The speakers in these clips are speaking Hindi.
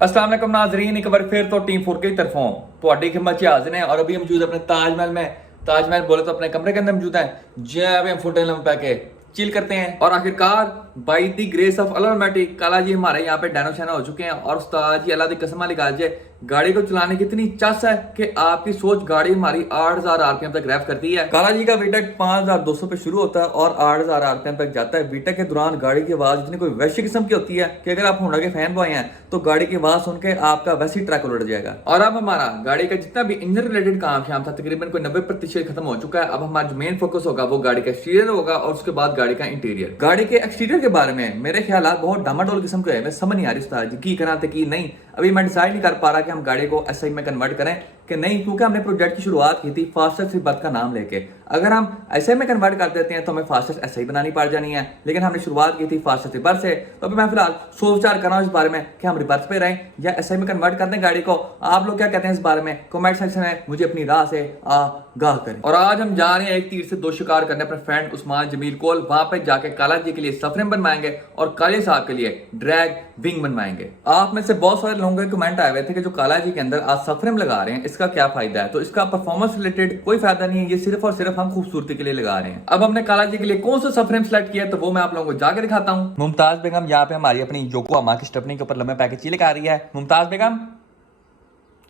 अस्सलाम वालेकुम नाज़रीन, एक बार फिर तो टीम 4 की तरफों ਤੁਹਾਡੀ खिदमत से हाजिर हैं और अभी हम मौजूद अपने ताजमहल में। ताजमहल बोले तो अपने कमरे के अंदर मौजूद हैं, जहाँ अभी हम फुटेल में पैके चिल करते हैं। और आखिरकार बाई दी ग्रेस ऑफ अल्लाह काला जी हमारे यहाँ पे डैनो शैनो हो चुके हैं। और उस्ताद जी अल्लाह की कसम निकाल गाड़ी को चलाने की इतनी चस है कि आपकी सोच गाड़ी हमारी 8000 आरपीएम तक रैप करती है। काला जी का वीटेक 5200 पे शुरू होता है और 8000 आरपीएम तक जाता है। वीटेक के दौरान गाड़ी की आवाज इतनी कोई वैश्य किस्म की होती है कि अगर आप होंडा के फैन बॉय हैं तो गाड़ी की आवाज सुन के आपका वैसे ही ट्रैक उलट जाएगा। और अब हमारा गाड़ी का जितना भी इंजन रिलेटेड काम शाम था तकरीबन कोई 90% खत्म हो चुका है। अब हमारा जो मेन फोकस होगा वो गाड़ी का एक्सटीरियर होगा और उसके बाद गाड़ी का इंटीरियर। गाड़ी के एक्सटीरियर के बारे में मेरे ख्याल बहुत डामाडोल किस्म के है, समझ नहीं आ रही उस्ताद जी की करा की नहीं। अभी मैं डिसाइड नहीं कर पा रहा कि हम गाड़ी को एसआई में कन्वर्ट करें कि नहीं, क्योंकि हमने प्रोजेक्ट की शुरुआत की थी फास्टेस्ट बर्थ का नाम लेके। अगर हम एसआई में कन्वर्ट कर देते हैं तो हमें फास्टेस्ट एसआई बनानी पड़ जानी है, लेकिन हमने शुरुआत की थी फास्टेस्ट बर्थ से। तो अभी मैं फिलहाल सोच विचार कर रहा हूँ इस बारे में कि हम रिवर्स पे रहें या एसआई में कन्वर्ट कर दें गाड़ी को। आप लोग क्या कहते हैं इस बारे में? कमेंट सेक्शन में मुझे अपनी राह से आगाह करें। और आज हम जा रहे हैं एक तीर से दो शिकार करने अपने फ्रेंड उस्मान जमील कोल। वहां पे जाके काला जी के लिए सफरेम बनवाएंगे और काले साहब के लिए ड्रैग विंग बनवाएंगे। आप में से बहुत सारे लोगों के कमेंट आए हुए थे कि जो काला जी के अंदर आज सफरेम लगा रहे हैं इसका क्या फायदा है। तो इसका परफॉर्मेंस रिलेटेड कोई फायदा नहीं है, ये सिर्फ और सिर्फ हम खूबसूरती के लिए लगा रहे हैं। अब हमने काला जी के लिए कौन सा सफरेम सेलेक्ट किया तो वो मैं आप लोगों को जाकर दिखाता हूँ। मुमताज बेगम यहाँ पे हमारी अपनी योकोहामा की स्टेपनी के ऊपर लंबे पैकेज लेकर आ रही है। मुमताज बेगम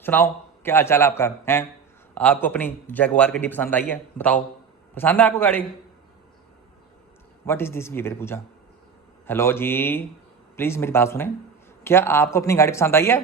सुनाओ क्या हाल चाल आपका है? आपको अपनी जैगुआर गाड़ी पसंद आई है? बताओ, पसंद है आपको गाड़ी? What is this behaviour Pooja? Hello जी, प्लीज मेरी बात सुने। क्या आपको अपनी गाड़ी पसंद आई है?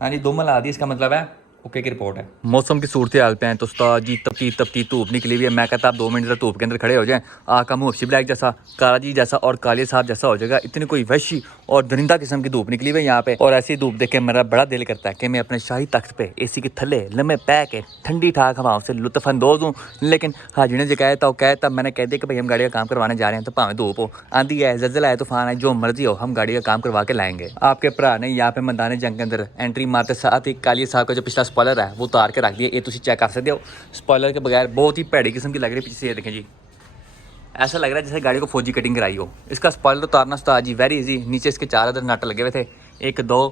हाँ जी, दो मला दी, इसका मतलब है ओके की रिपोर्ट है। मौसम की सूरत हाल पे हैं तो उस्ताद जी तपती धूप निकली हुई है। मैं कहता आप 2 मिनट तक धूप के अंदर खड़े हो जाएं, आका मुँह ब्लैक जैसा, काला जी जैसा और काले साहब जैसा हो जाएगा। इतनी कोई वैशी और दरिंदा किस्म की धूप निकली हुई है यहाँ पे। और ऐसी धूप देख के मेरा बड़ा दिल करता है कि मैं अपने शाही तख्त पे एसी के थले लम्बे पै के ठंडी ठाक हवाओं से लुत्फानंदोज हूँ। लेकिन हाजी ने जो कहता मैंने कह दिया कि भाई हम गाड़ी का काम करवाने जा रहे हैं तो भावें धूप हो, आंधी है, जल्जला है, तूफान है, जो मर्जी हो, हम गाड़ी का काम करवा के लाएंगे। आपके भरा ने यहाँ पे मैदान जंग के अंदर एंट्री मारते साथ ही काली साहब का जो पिछला स्पॉइलर है वो उतार के रख दिया। ये तुम चेक कर सकते हो, स्पॉइलर के बगैर बहुत ही भैड़ी किस्म की लग रही है। पीछे से ये देखें जी, ऐसा लग रहा है जैसे गाड़ी को फौजी कटिंग कराई हो। इसका स्पॉइलर उतारना उस्ताद जी वेरी इजी। नीचे इसके 4 अदर नट लगे हुए थे, 1 2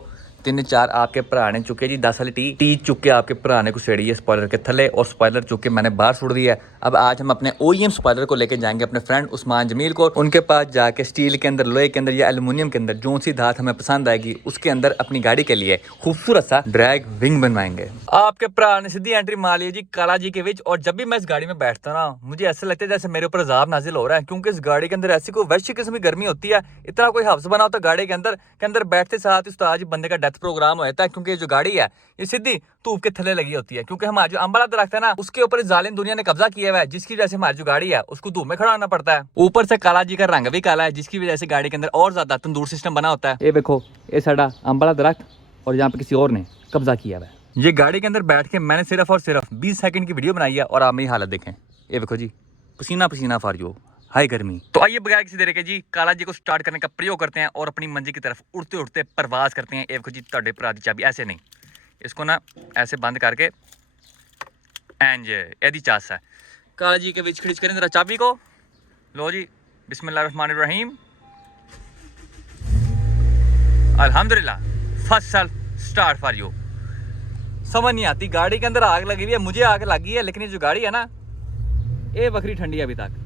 3 4 आपके भरा ने चुके जी 10 वाली टी चुक के आपके भरा ने घुसेड़ी है स्पॉइलर के थले और स्पॉइलर चुक के मैंने बाहर छोड़ दिया है। अब आज हम अपने ओईएम स्पॉइलर को लेके जाएंगे अपने फ्रेंड उस्मान जमील को। उनके पास जाके स्टील के अंदर, लोहे के अंदर या एल्युमिनियम के अंदर जो सी धात हमें पसंद आएगी उसके अंदर अपनी गाड़ी के लिए खूबसूरत सा ड्रैग विंग बनवाएंगे। आपके भरा ने सीधी एंट्री मार ली जी काला जी के बीच। और जब भी मैं इस गाड़ी में बैठता ना मुझे ऐसा लगता है जैसे मेरे ऊपर अजाब नाजिल हो रहा है, क्योंकि इस गाड़ी के अंदर ऐसी कोई वैश्य किस्म की गर्मी होती है। इतना कोई हफ्स बना होता गाड़ी के अंदर बैठते साथ उस्ताद जी बंदे का डेथ प्रोग्राम हो जाता है। क्योंकि जो गाड़ी है ये सीधी धूप के थले लगी होती है, क्योंकि हमारा जो अंबला दरख्त है ना उसके ऊपर जालिम दुनिया ने कब्जा किया हुआ है, जिसकी वजह से हमारी जो गाड़ी है उसको धूप में खड़ा होना पड़ता है। ऊपर से काला जी का रंग भी काला है, जिसकी वजह से गाड़ी के अंदर और ज्यादा तंदूर सिस्टम बना होता है। ये देखो, ये साडा अंबला दरख्त और यहाँ पे किसी और ने कब्जा किया हुआ है। ये गाड़ी के अंदर बैठ के मैंने सिर्फ और सिर्फ 20 सेकंड की वीडियो बनाई है और आप मेरी हालत देखें। ये देखो जी, पसीना पसीना फारियो, हाय गर्मी। तो आइए बगैर किसी देर के जी काला जी को स्टार्ट करने का प्रयोग करते हैं और अपनी मंजिल की तरफ उड़ते उड़ते परवाज करते हैं। ये देखो जी, तड़े पर आदि चाबी ऐसे नहीं, इसको ना ऐसे बंद करके एंज यदि चास है काला जी के बीच खिड़च करें जरा चाबी को। लो जी, बिस्मिल्लाहिर्रहमानिर्रहीम, अल्हम्दुलिल्लाह, first self start for you. समझ नहीं आती, गाड़ी के अंदर आग लगी हुई है, मुझे आग लगी है, लेकिन ये जो गाड़ी है ना ये बकरी ठंडी है अभी तक।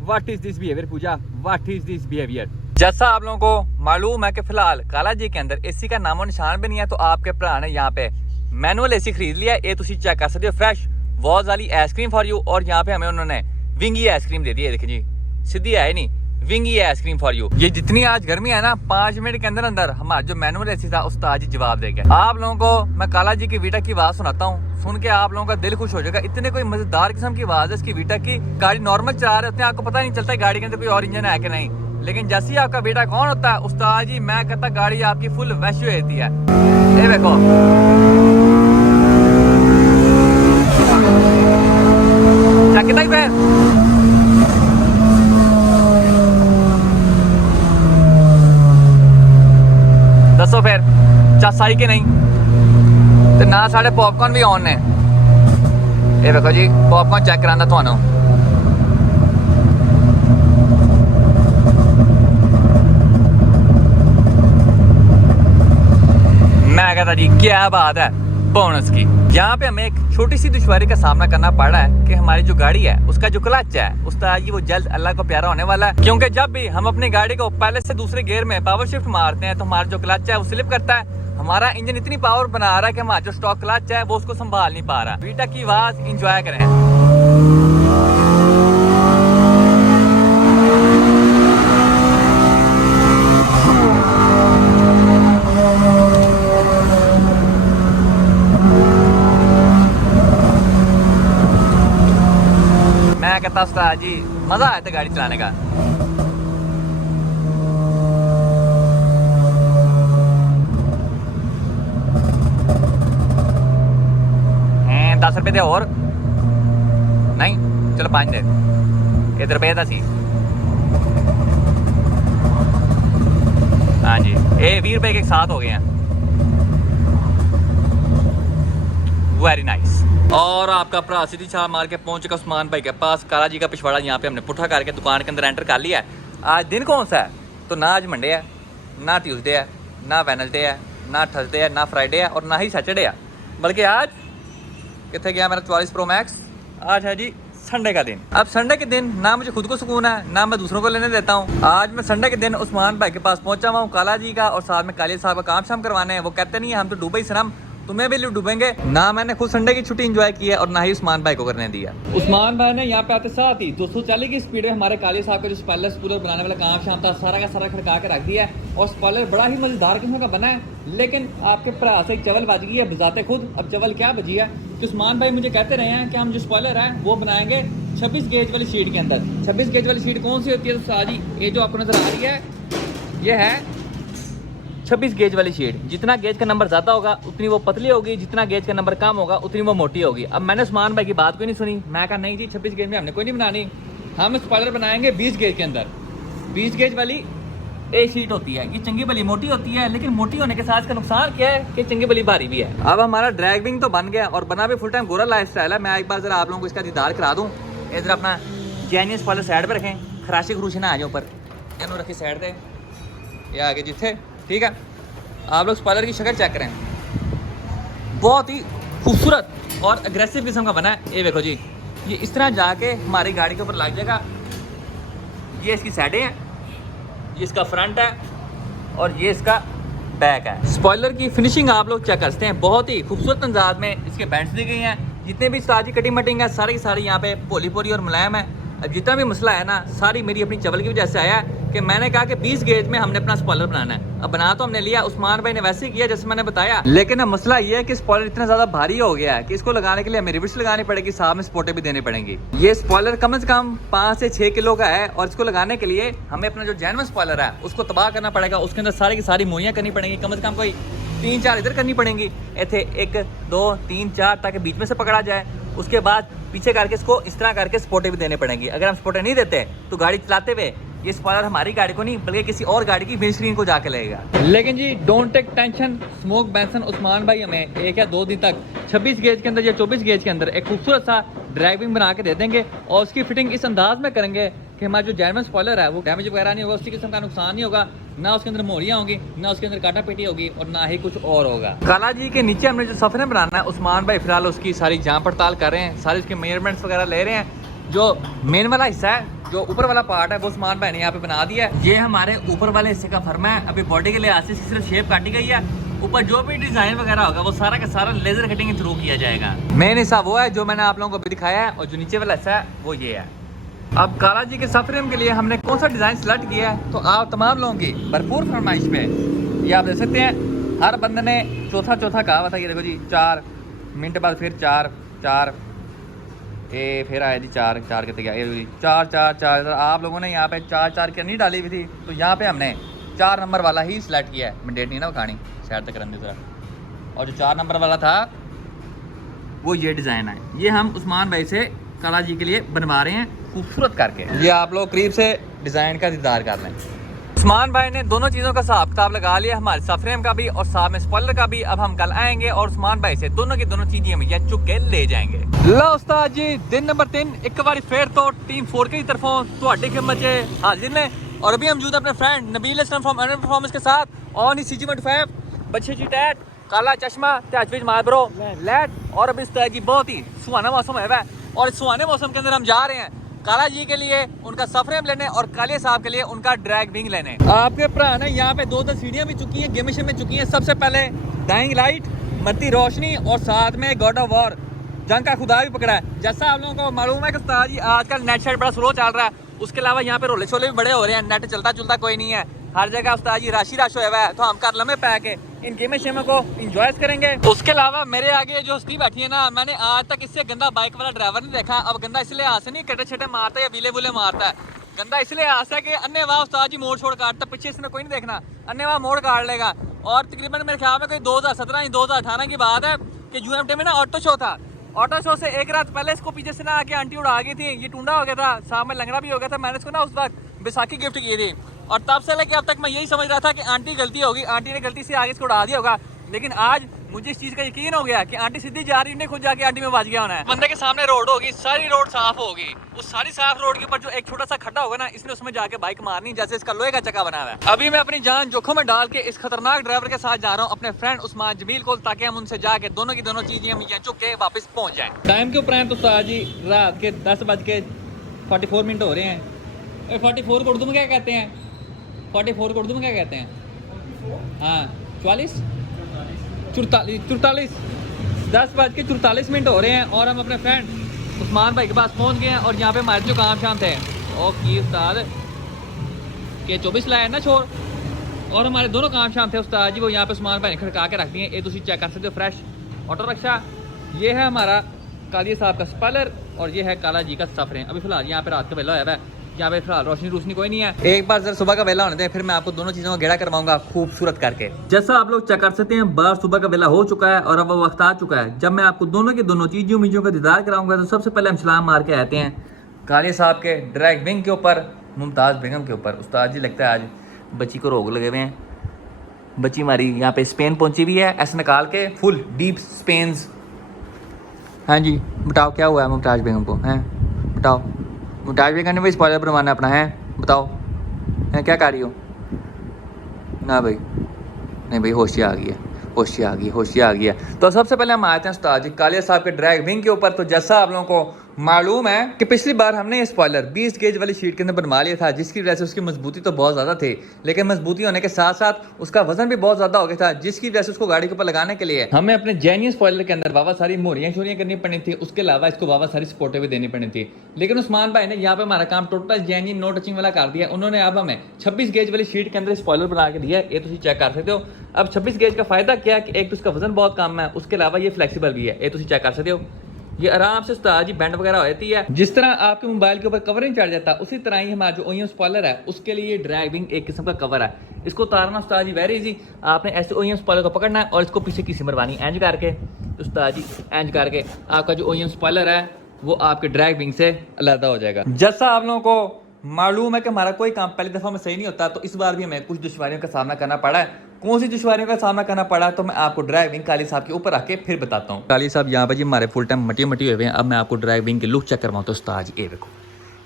What is this behaviour Pooja? What is this behaviour? जैसा आप लोगों को मालूम है कि फिलहाल काला जी के अंदर एसी का नामो निशान भी नहीं है, तो आपके भरा ने यहाँ पे मैनुअल एसी खरीद लिया। ये तुम चेक कर सकते हो, फ्रेश वॉज वाली आइसक्रीम फॉर यू। और यहाँ पे हमें उन्होंने विंगी आइसक्रीम दे दी है। देखिए जी, सीधी है नहीं, विंगी आइसक्रीम फॉर यू। ये जितनी आज गर्मी है ना 5 मिनट के अंदर अंदर हमारा जो मैनुअल एसी था उस्ताद जी जवाब देगा। आप लोगों को मैं काला जी की वीटा की आवाज सुनाता हूँ, सुन के आप लोगों का दिल खुश हो जाएगा। इतने कोई मजेदार किस्म की आवाज है इसकी वीटा की। गाड़ी नॉर्मल चला रहे होते हैं, आपको पता नहीं चलता है गाड़ी के अंदर कोई और इंजन है कि नहीं, लेकिन जैसे ही आपका बेटा कौन होता है उस्ताद जी मैं कहता गाड़ी आपकी फुल वैश्य होती है। ये देखो, कितना ही पे दसो फिर चस आई कि नहीं? तो ना साढ़े पॉपकॉर्न भी ऑन ने। ये देखो जी, पॉपकॉर्न चेक कराना थानू। कहता जी क्या बात है बोनस की। यहाँ पे हमें एक छोटी सी दुश्वारी का सामना करना पड़ रहा है कि हमारी जो गाड़ी है उसका जो क्लच है उस्ताद जी वो जल्द अल्लाह को प्यारा होने वाला है, क्योंकि जब भी हम अपनी गाड़ी को पहले से दूसरे गियर में पावर शिफ्ट मारते हैं तो हमारा जो क्लच है वो स्लिप करता है। हमारा इंजन इतनी पावर बना रहा है कि हमारा जो स्टॉक क्लच है वो उसको संभाल नहीं पा रहा। बीटा की आवाज इंजॉय करें। मैं कहता उस्ताद जी मजा आया था गाड़ी चलाने का। हैं 10 रुपए दे और नहीं, चलो 5 दे, 1 रुपये था सी। हाँ जी, ये 20 रुपए के साथ हो गए हैं। Very nice. और आपका भरा सीधी छाल मार के पहुंच चुका उस्मान भाई के पास। काला जी का पिछवाड़ा यहाँ पे हमने पुट्ठा करके दुकान के अंदर एंटर कर लिया है। आज दिन कौन सा है? तो ना आज मंडे है, ना ट्यूसडे है, ना वेडनेसडे है, ना थर्सडे है, ना फ्राइडे है और ना ही सैटरडे है, बल्कि आज कितने गया मेरा 44 प्रो मैक्स। आज है जी संडे का दिन। अब संडे के दिन ना मुझे खुद को सुकून है ना मैं दूसरों को लेने देता हूँ। आज मैं संडे के दिन उस्मान भाई के पास पहुंचा हुआ हूँ काला जी का, और साथ में काली साहब का काम शाम करवाने हैं। वो कहते नहीं है हम तो डूबे ही सनम, तुम्हें भी डूबेंगे ना। मैंने खुद संडे की छुट्टी एंजॉय की है और ना ही उस्मान भाई को करने दिया। उस्मान भाई ने यहाँ पे आते साथ ही 240 की स्पीड में हमारे काली साहब का जो स्पॉइलर स्पूलर बनाने वाला काम शाम था सारा का सारा खड़का के रख दिया है। और स्पॉइलर बड़ा ही मजेदार किस्म का बना है, लेकिन आपके भरा से एक चवल बज गई है बजाते खुद। अब चवल क्या बजी है कि उस्मान भाई मुझे कहते रहे हैं कि हम जो स्पॉइलर है वो बनाएंगे 26 गेज वाली शीट के अंदर। 26 गेज वाली शीट कौन सी होती है? तो साजी ये जो आपको नजर आ रही है ये है 26 गेज वाली शीट। जितना गेज का नंबर ज़्यादा होगा उतनी वो पतली होगी, जितना गेज का नंबर कम होगा उतनी वो मोटी होगी। अब मैंने उस्मान भाई की बात कोई नहीं सुनी। मैं कहा नहीं जी 26 गेज में हमने कोई नहीं बनानी, हम स्पॉइलर बनाएंगे 20 गेज के अंदर। 20 गेज वाली एक शीट होती है, ये चंगी भली मोटी होती है, लेकिन मोटी होने के साथ इसका नुकसान क्या है कि चंगी भली भारी भी है। अब हमारा ड्रैगविंग तो बन गया और बना भी फुल टाइम गोरा लाइफ स्टाइल है। मैं एक बार जरा आप लोगों को इसका दीदार करा दूँ। इधर अपना जेन्युइन स्पॉइलर साइड पर रखें, खराशी खरूशी ना आ जाए ऊपर, इन्हों रखी साइड पे, ये आगे जिथे, ठीक है। आप लोग स्पॉइलर की शक्ल चेक करें, बहुत ही खूबसूरत और अग्रेसिव किस्म का बना है। ये देखो जी, ये इस तरह जाके हमारी गाड़ी के ऊपर लग जाएगा। ये इसकी साइडें हैं, ये इसका फ्रंट है और ये इसका बैक है। स्पॉइलर की फिनिशिंग आप लोग चेक कर सकते हैं, बहुत ही खूबसूरत अंदाज में इसके बैंड्स दी गई हैं। जितने भी साजी कटिंग मटिंग है सारी की सारी यहाँ पे पोली पोली और मुलायम है। अब जितना भी मसला है ना सारी मेरी अपनी चवल की वजह से आया है कि मैंने कहा कि 20 गेज में हमने अपना स्पॉइलर बनाना है। अब बना तो हमने लिया, उस्मान भाई ने वैसे ही किया जैसे मैंने बताया, लेकिन अब मसला ये है कि स्पॉइलर इतना ज्यादा भारी हो गया है कि इसको लगाने के लिए हमें रिविट्स लगानी पड़ेगी, साथ में सपोर्टें भी देनी पड़ेंगी। ये स्पॉइलर कम से कम 5 से 6 किलो का है और इसको लगाने के लिए हमें अपना जो जेन्युइन स्पॉइलर है उसको तबाह करना पड़ेगा। उसके अंदर सारी की सारी मोइयां करनी पड़ेंगी, कम से कम कोई 3-4 इधर करनी पड़ेंगी, इथे 1 2 3 4 ताकि बीच में से पकड़ा जाए। उसके बाद पीछे करके इसको इस तरह करके सपोर्टें भी देने पड़ेंगी। अगर हम सपोर्टें नहीं देते तो गाड़ी चलाते हुए ये स्पॉइलर हमारी गाड़ी को नहीं बल्कि किसी और गाड़ी की विंडस्क्रीन को जाके लगेगा। लेकिन जी don't take tension, smoke Benson Usman भाई हमें 1 या 2 दिन तक 26 गेज के अंदर या 24 गेज के अंदर एक खूबसूरत सा ड्राइविंग बना के दे देंगे और उसकी फिटिंग इस अंदाज में करेंगे कि हमारा जो जेन्युइन स्पॉइलर है वो डैमेज वगैरह नहीं होगा, उसकी किस्म का नुकसान नहीं होगा, ना उसके अंदर मोरियां होंगी, ना उसके अंदर काटा पेटी होगी और ना ही कुछ और होगा। काला जी के नीचे हमने जो सफरे बनाना है उस्मान भाई फिलहाल उसकी सारी जांच पड़ताल कर रहे हैं, सारे उसके मेजरमेंट्स वगैरह ले रहे हैं। जो मेन वाला हिस्सा है, जो ऊपर वाला पार्ट है वो उस्मान भाई ने यहाँ पे बना दिया है। ये हमारे ऊपर वाले हिस्से का फर्मा है। अभी बॉडी के लिए आसिफ की सिर्फ शेप काटी गई है, ऊपर जो भी डिजाइन वगैरह होगा वो सारा का सारा लेजर कटिंग के थ्रू किया जाएगा। मेन हिस्सा वो है जो मैंने आप लोगों को अभी दिखाया है और जो नीचे वाला हिस्सा है वो ये है। अब काला जी के सफरेम के लिए हमने कौन सा डिजाइन सेलेक्ट किया है तो आप तमाम लोगों की भरपूर फरमाइश पे ये आप देख सकते हैं। हर बंदे ने चौथा कहा हुआ था। ये देखो जी 4 मिनट बाद फिर 4 ये फिर आया जी 4 कितने गया, ये 4 आप लोगों ने यहाँ पे 4 की नहीं डाली हुई थी तो यहाँ पे हमने 4 नंबर वाला ही सिलेक्ट किया है। मैं डेट नहीं ना खानी साइड तक रंदी तरह। और जो 4 नंबर वाला था वो ये डिज़ाइन है, ये हम उस्मान भाई से काला जी के लिए बनवा रहे हैं खूबसूरत करके। ये आप लोग करीब से डिज़ाइन का दीदार कर लें। उस्मान भाई ने दोनों चीज़ों का हिसाब किताब लगा लिया, हमारे सफरेम का भी और साथ में स्पॉइलर का भी। अब हम कल आएंगे और उस्मान भाई से दोनों की दोनों चीज़ें भैया चुक के ले जाएंगे। लो उस्ताद जी दिन नंबर 3 एक बार फिर तो टीम 4 की तरफों ਤੁਹਾਡੀ खिदमत में हाजिर ने और अभी हम मौजूद अपने friend Nabeel Islam from performance के साथ ऑन CG15 बच्चे जी टैट काला चश्मा ते मार्बरो लैट। और अब इस तरह की बहुत ही सुहाना मौसम है और इस सुहाने मौसम के अंदर हम जा रहे हैं काला जी के लिए उनका सफरेम लेने और कालिया साहब के लिए उनका ड्रैग विंग लेने। आपके भरा ने यहाँ पे 2 सीढ़ियाँ भी चुकी हैं, गेम मशीन में चुकी हैं। सबसे पहले डाइंग लाइट, मरती रोशनी और साथ में गॉड ऑफ वॉर जंग का खुदा भी पकड़ा है। जैसा आप लोगों को मालूम है कि उस्ताद जी आजकल नेट शेट बड़ा स्लो चल रहा है, उसके अलावा यहाँ पे रोले शोले भी बड़े हो रहे हैं, नेट चलता चुलता कोई नहीं है, हर जगह उस्ताद जी राशि राश हुआ है। तो हम कर लम्बे पै के इन गेम शेमों को इंजॉय करेंगे। उसके अलावा मेरे आगे जो हस्ती बैठी है ना, मैंने आज तक इससे गंदा बाइक वाला ड्राइवर नहीं देखा। अब गंदा इसलिए हाथ से नहीं कटे छटे मारता है या बीले बुले मारता है, गंदा इसलिए हाथ है कि अन्य वाह उस्ताद जी मोड़ छोड़ काटता, पीछे इसने कोई नहीं देखना, अन्य वाह मोड़ काट लेगा। और तकरीबन मेरे ख्याल में कोई 2017 या 2018 की बात है कि यूएमटी में ना ऑटो शो था। ऑटो शो से एक रात पहले इसको पीछे से ना आके आंटी उड़ा गई थी, ये टूंडा हो गया था, साथ में लंगड़ा भी हो गया था। मैंने इसको ना उस वक्त बैसाखी गिफ्ट की थी और तब से लेके अब तक मैं यही समझ रहा था कि आंटी गलती होगी, आंटी ने गलती से आगे इसको उड़ा दिया होगा। लेकिन आज मुझे इस चीज़ का यकीन हो गया कि आंटी सीधी जा रही है, खुद जाके आंटी में बच गया होना है। बंदे के सामने रोड होगी, सारी रोड साफ होगी, उस सारी साफ रोड के ऊपर जो एक छोटा सा खड्डा होगा ना, इसने उसमें जाके बाइक मारनी जैसे इसका लोहे का चक्का बना हुआ है। अभी मैं अपनी जान जोखिम में डाल के इस खतरनाक ड्राइवर के साथ जा रहा हूँ अपने फ्रेंड उस्मान जमील को, ताकि हम उनसे जाके दोनों की दोनों चीजें हम यहाँ चुक के वापस पहुँच जाए। टाइम के ऊपर तो उस्ताद जी रात के 10:44 हो रहे हैं। 44 को उर्दू में क्या कहते हैं? 44 को उर्दू में क्या कहते हैं? हाँ 44 44 10:44 हो रहे हैं और हम अपने फ्रेंड उस्मान भाई के पास पहुंच गए हैं। और यहाँ पे हमारे जो काम शाम थे ओ की उस्ताद के 24 लाए ना छोर, और हमारे दोनों काम शाम थे उस्ताद जी वो यहाँ पे उस्मान भाई ने खड़का के रख दिए। ये तुम चेक कर सकते हो, फ्रेश ऑटो रिक्शा। ये है हमारा कालिया साहब का स्पॉइलर और ये है काला जी का सफर है। अभी फिलहाल यहाँ पे रात का वेला है, यहाँ पे फिलहाल रोशनी कोई नहीं है। एक बार जरा सुबह का वेला होने दें, फिर मैं आपको दोनों चीज़ों का गेड़ा करवाऊंगा खूबसूरत करके। जैसा आप लोग चेक कर सकते हैं बाहर सुबह का वेला हो चुका है और अब वो वक्त आ चुका है जब मैं आपको दोनों की दोनों चीज़ों का दीदार कराऊंगा। तो सबसे पहले हम सलाम मार के आते हैं कालिया साहब के ड्रैग विंग के ऊपर, मुमताज़ बेगम के ऊपर। उस्ताद जी लगता है आज बच्ची को रोग लगे हुए हैं, बच्ची हमारी यहाँ पे स्पेन पहुंची हुई है, ऐसे निकाल के फुल डीप स्पेन्स। हाँ जी बताओ क्या हुआ है मुमताज़ बेगम को? हैं बताओ, मुमताज़ बेगम ने भी स्पॉइलर बनवाना अपना है, बताओ हैं क्या कर रही हो? ना भाई नहीं भाई, होशियार आ गई है, होशियार आ गई है। तो सबसे पहले हम आते हैं उस्ताद जी कालिया साहब के ड्रैग विंग के ऊपर। तो जैसा आप लोगों को मालूम है कि पिछली बार हमने ये स्पॉइलर 20 गेज वाली शीट के अंदर बनवा लिया था, जिसकी वजह से उसकी मजबूती तो बहुत ज़्यादा थी, लेकिन मजबूती होने के साथ साथ उसका वजन भी बहुत ज़्यादा हो गया था, जिसकी वजह से उसको गाड़ी के ऊपर लगाने के लिए हमें अपने जेन्युइन स्पॉइलर के अंदर वावा सारी मोरियाँ शोरियाँ करनी पड़ी थी। उसके अलावा इसको वावा सारी सपोर्टें भी देनी पड़ी थी। लेकिन उस्मान भाई ने यहाँ पे हमारा काम टोटल जेन्युइन नो टचिंग वाला कर दिया। उन्होंने अब हमें 26 गेज वाली शीट के अंदर स्पॉइलर बना के दिया, ये तुम चेक कर सकते हो। अब 26 गेज का फायदा क्या है कि एक तो उसका वजन बहुत कम है, उसके अलावा ये फ्लेक्सिबल भी है, ये तुम चेक कर सकते हो। ये आराम से उस्ताद जी बैंड वगैरह हो जाती है। जिस तरह आपके मोबाइल के ऊपर कवरिंग चढ़ जाता है, उसी तरह ही हमारा जो ओईएम स्पॉइलर है उसके लिए ड्रैग विंग एक किस्म का कवर है। इसको उतारना उस्ताद जी वेरी इजी, आपने ऐसे ओईएम स्पॉइलर को पकड़ना है और इसको पीछे की सिमर बानी एंज करके, उस्ताद जी एंज करके आपका जो ओईएम स्पॉइलर है वो आपके ड्रैग विंग से अलग हो जाएगा। जैसा आप लोगों को मालूम है कि हमारा कोई काम पहली दफ़ा में सही नहीं होता, तो इस बार भी हमें कुछ दुश्वारियों का सामना करना पड़ा है। कौन सी दुश्वारियों का सामना करना पड़ा तो मैं आपको ड्राइविंग काली साहब के ऊपर आके फिर बताता हूँ। काली साहब यहाँ पर जी हमारे फुल टाइम मटी हुए हैं। अब मैं आपको ड्राइविंग के लुक चेक करवाऊँ तो उस्ताद जी ये देखो,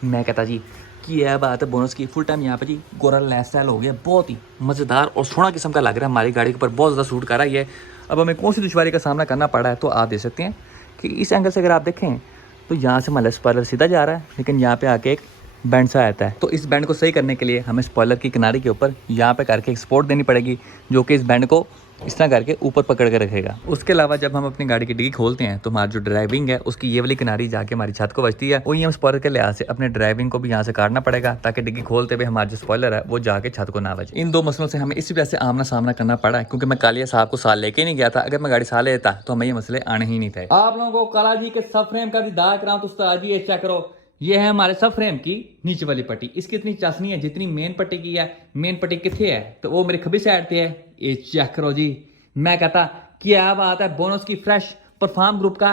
मैं कहता जी कि यह बात है बोनस की फुल टाइम यहाँ पर जी गोरा लैस स्टाइल हो गया, बहुत ही मज़ेदार और सोना किस्म का लग रहा है, हमारी गाड़ी के ऊपर बहुत ज़्यादा सूट कर रहा है ये। अब हमें कौन सी दुश्वारी का सामना करना पड़ा है तो आप देख सकते हैं कि इस एंगल से अगर आप देखें तो यहाँ से हमारा स्पॉइलर सीधा जा रहा है, लेकिन यहाँ पे आके एक बैंड सा आता है। तो इस बैंड को सही करने के लिए हमें स्पॉइलर की किनारे के ऊपर यहाँ पे करके एक सपोर्ट देनी पड़ेगी, जो कि इस बैंड को इस तरह करके ऊपर पकड़ के रखेगा। उसके अलावा जब हम अपनी गाड़ी की डिग्गी खोलते हैं तो हमारी जो ड्राइविंग है उसकी ये वाली किनारी जाके हमारी छत को बचती है। वही हम स्पॉइलर के लिहाज से अपने ड्राइविंग को भी यहाँ से काटना पड़ेगा, ताकि डिग्गी खोलते हुए हमारा जो स्पॉइलर है वो जाके छत को ना बचे। इन दो मसलों से हमें इसी वजह से आमना सामना करना पड़ा है, क्योंकि मैं कालिया साहब को साल लेके नहीं गया था। अगर मैं गाड़ी साल लेता तो हमें ये मसले आने ही नहीं थे। आप लोगों को काला जी के सब फ्रेम का दीदार कराऊं तो उस्ताद जी ये चेक करो, ये है हमारे सब फ्रेम की नीचे वाली पट्टी। इसकी इतनी चासनी है जितनी मेन पट्टी की है। मेन पट्टी कितने है तो वो मेरी खब्बी साइड पे है, ये चेक करो जी। मैं कहता क्या बात है, बोनस की फ्रेश परफॉर्म ग्रुप का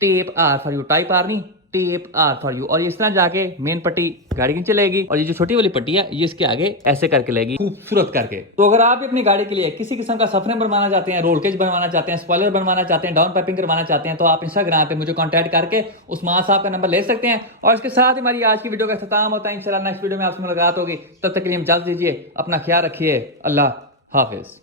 tape are for you, type are नहीं टेप आर फॉर यू। और इस तरह जाके मेन पट्टी गाड़ी की चलेगी और ये जो छोटी वाली पट्टी है ये इसके आगे ऐसे करके लेगी खूबसूरत करके। तो अगर आप अपनी गाड़ी के लिए किसी किस्म का सफरेम बनवाना चाहते हैं, रोल केज बनवाना चाहते हैं, स्पॉइलर बनवाना चाहते हैं, डाउन पाइपिंग करवाना चाहते हैं, तो आप इंस्टाग्राम पे मुझे कॉन्टैक्ट करके उस्मान साहब का नंबर ले सकते हैं। और इसके साथ हमारी आज की वीडियो का इख्तिताम होता है। इंशाल्लाह नेक्स्ट वीडियो में आपसे मुलाकात होगी, तब तक के लिए हम जल्द दीजिए, अपना ख्याल रखिए, अल्लाह हाफिज।